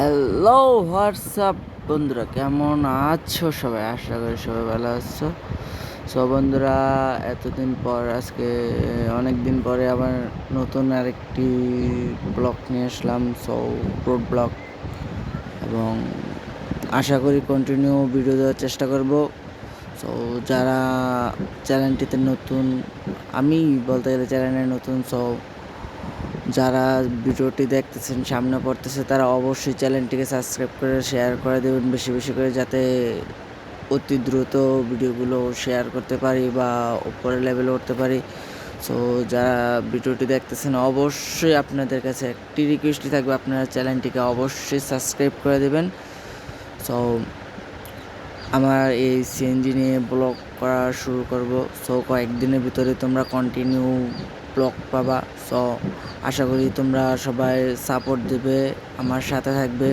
Hello WhatsApp বন্ধুরা, কেমন আছো সবাই? আশা করি সবাই ভালো আছো। সো বন্ধুরা, এতদিন পর আজকে অনেক দিন পরে আবার নতুন আরেকটি ব্লগ নিয়ে আসলাম। সো রোড ব্লগ, এবং আশা করি কন্টিনিউ ভিডিও দেওয়ার চেষ্টা করব। সো যারা চ্যানেলটিতে নতুন, আমি বলতে গেলে চ্যানেলে নতুন, সো যারা ভিডিওটি দেখতেছেন সামনে পড়তেছে তারা অবশ্যই চ্যানেলটিকে সাবস্ক্রাইব করে শেয়ার করে দেবেন বেশি বেশি করে, যাতে অতি দ্রুত ভিডিওগুলো শেয়ার করতে পারি বা উপরে লেভেলে উঠতে পারি। সো যারা ভিডিওটি দেখতেছেন অবশ্যই আপনাদের কাছে একটি রিকোয়েস্টই থাকবে, আপনারা চ্যানেলটিকে অবশ্যই সাবস্ক্রাইব করে দেবেন। সো আমার এই সিএনজি নিয়ে ব্লগ করা শুরু করব। সো কয়েকদিনের ভিতরে তোমরা কন্টিনিউ ব্লগ পাবা। সো আশা করি তোমরা সবাই সাপোর্ট দেবে, আমার সাথে থাকবে।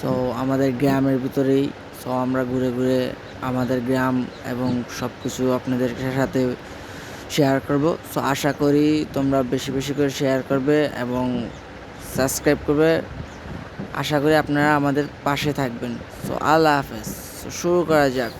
সো আমাদের গ্রামের ভিতরেই, সো আমরা ঘুরে ঘুরে আমাদের গ্রাম এবং সব কিছু আপনাদের সাথে শেয়ার করব। সো আশা করি তোমরা বেশি বেশি করে শেয়ার করবে এবং সাবস্ক্রাইব করবে। আশা করি আপনারা আমাদের পাশে থাকবেন। সো আল্লাহ হাফেজ। শুরু করা যাক।